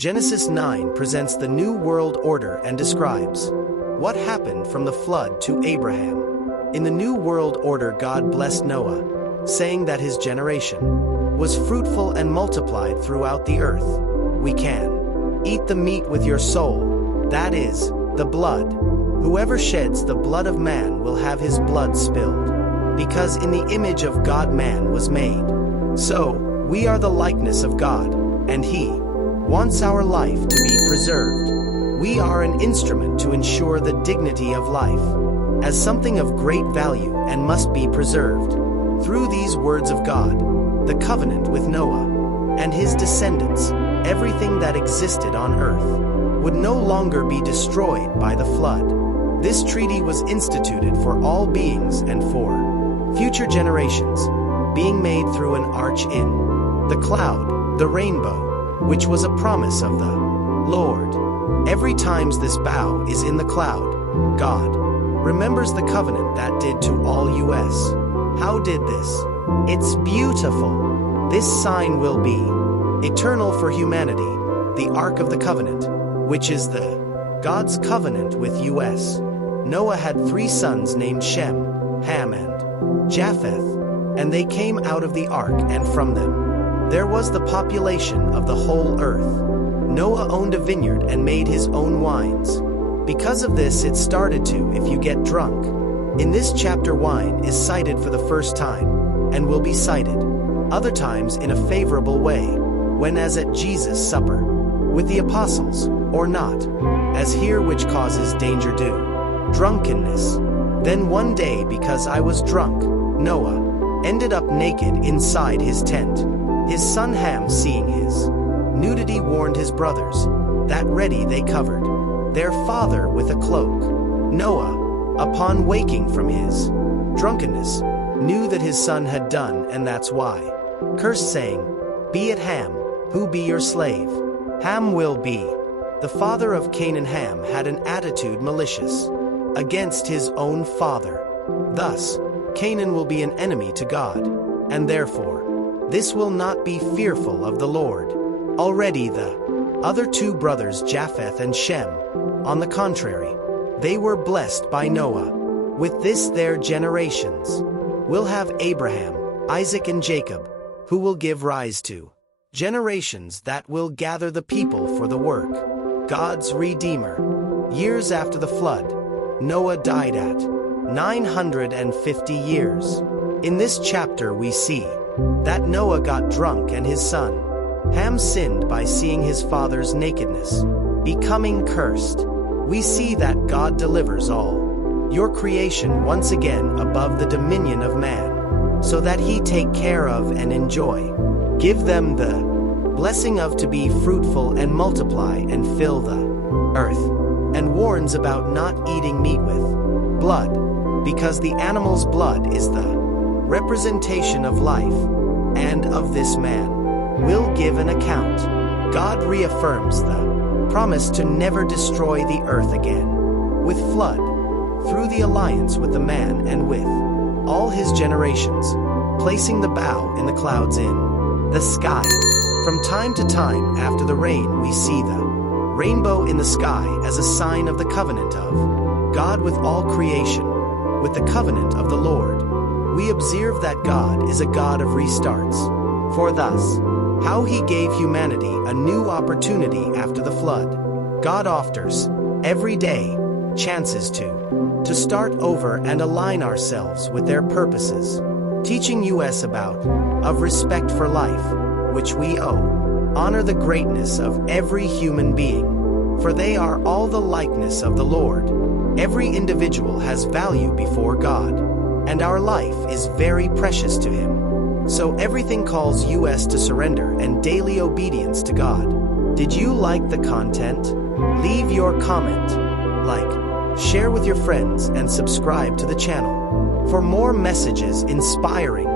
Genesis 9 presents the New World Order and describes what happened from the flood to Abraham. In the New World Order, God blessed Noah, saying that his generation was fruitful and multiplied throughout the earth. We can eat the meat with your soul, that is, the blood. Whoever sheds the blood of man will have his blood spilled, because in the image of God man was made. So, we are the likeness of God, and He wants our life to be preserved. We are an instrument to ensure the dignity of life, as something of great value and must be preserved. Through these words of God, the covenant with Noah and his descendants, everything that existed on earth would no longer be destroyed by the flood. This treaty was instituted for all beings and for future generations, being made through an arch in the cloud, the rainbow, which was a promise of the Lord. Every time this bow is in the cloud, God remembers the covenant that did to all us. How did this? It's beautiful. This sign will be eternal for humanity, the Ark of the Covenant, which is the God's covenant with us. Noah had 3 sons named Shem, Ham, and Japheth, and they came out of the ark, and from them there was the population of the whole earth. Noah owned a vineyard and made his own wines. Because of this, it started to, if you get drunk. In this chapter, wine is cited for the first time, and will be cited other times in a favorable way, when as at Jesus' supper, with the apostles, or not, as here, which causes danger due drunkenness. Then one day, because I was drunk, Noah ended up naked inside his tent. His son Ham, seeing his nudity, warned his brothers, that ready they covered their father with a cloak. Noah, upon waking from his drunkenness, knew that his son had done, and that's why cursed, saying, Be it Ham, who be your slave. Ham will be the father of Canaan. Ham had an attitude malicious against his own father. Thus, Canaan will be an enemy to God, and therefore, this will not be fearful of the Lord. Already the other 2 brothers, Japheth and Shem, on the contrary, they were blessed by Noah. With this their generations will have Abraham, Isaac, and Jacob, who will give rise to generations that will gather the people for the work. God's Redeemer. Years after the flood, Noah died at 950 years. In this chapter we see that Noah got drunk and his son Ham sinned by seeing his father's nakedness, becoming cursed. We see that God delivers all your creation once again above the dominion of man, so that he take care of and enjoy. Give them the blessing of to be fruitful and multiply and fill the earth, and warns about not eating meat with blood, because the animal's blood is the representation of life, and of this man will give an account. God reaffirms the promise to never destroy the earth again with flood, through the alliance with the man and with all his generations, placing the bow in the clouds in the sky. From time to time after the rain, we see the rainbow in the sky as a sign of the covenant of God with all creation, with the covenant of the Lord. We observe that God is a God of restarts. For thus, how He gave humanity a new opportunity after the flood. God offers, every day, chances to start over and align ourselves with their purposes, teaching us about of respect for life, which we owe, honor the greatness of every human being, for they are all the likeness of the Lord. Every individual has value before God, and our life is very precious to Him. So everything calls us to surrender and daily obedience to God. Did you like the content? Leave your comment, share with your friends, and subscribe to the channel for more messages inspiring